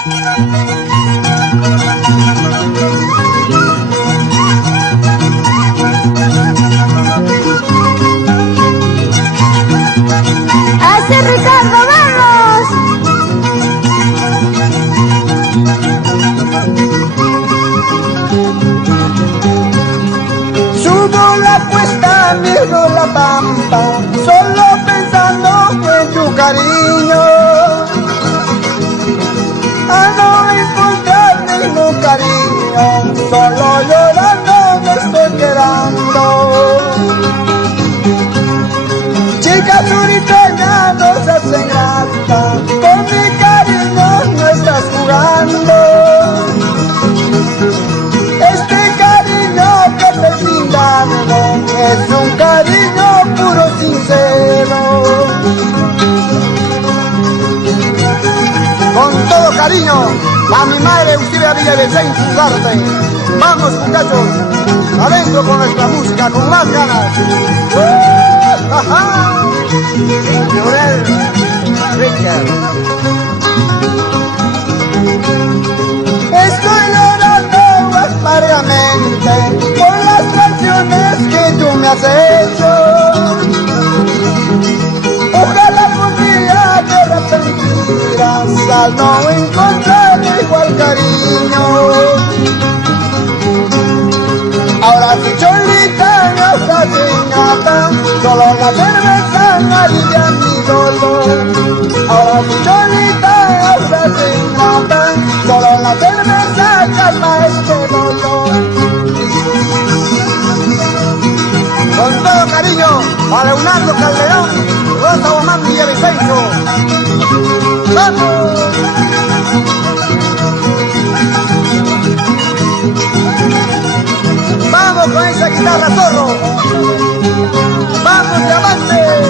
¡Así, Ricardo, vamos! Subo la cuesta, miro la pampa, solo pensando en tu cariño. A no encontrar ningún cariño, solo llorando me estoy quedando. Chica suriteña, no se hace grata, con mi cariño no estás jugando. Este cariño que te brindaron es un cariño puro, sincero. Con todo cariño, a mi madre Eusebia Villavicencio Ugarte. Vamos, muchachos, adentro con nuestra música, con más ganas. Llorar, Richard. Estoy llorando amargamente por las traiciones que tú me has hecho. Ojalá un día te arrepentirás al no encontrar igual cariño. Ahora si cholita no está señata, solo la cerveza alivia mi dolor. Ahora si cholita no está señata, solo la cerveza calma este dolor. Con todo cariño, para Leonardo Calderón, Rosa Guamán Villavicencio. ¡Vamos! ¡Vamos con esa guitarra, zorro! ¡Vamos, diamante!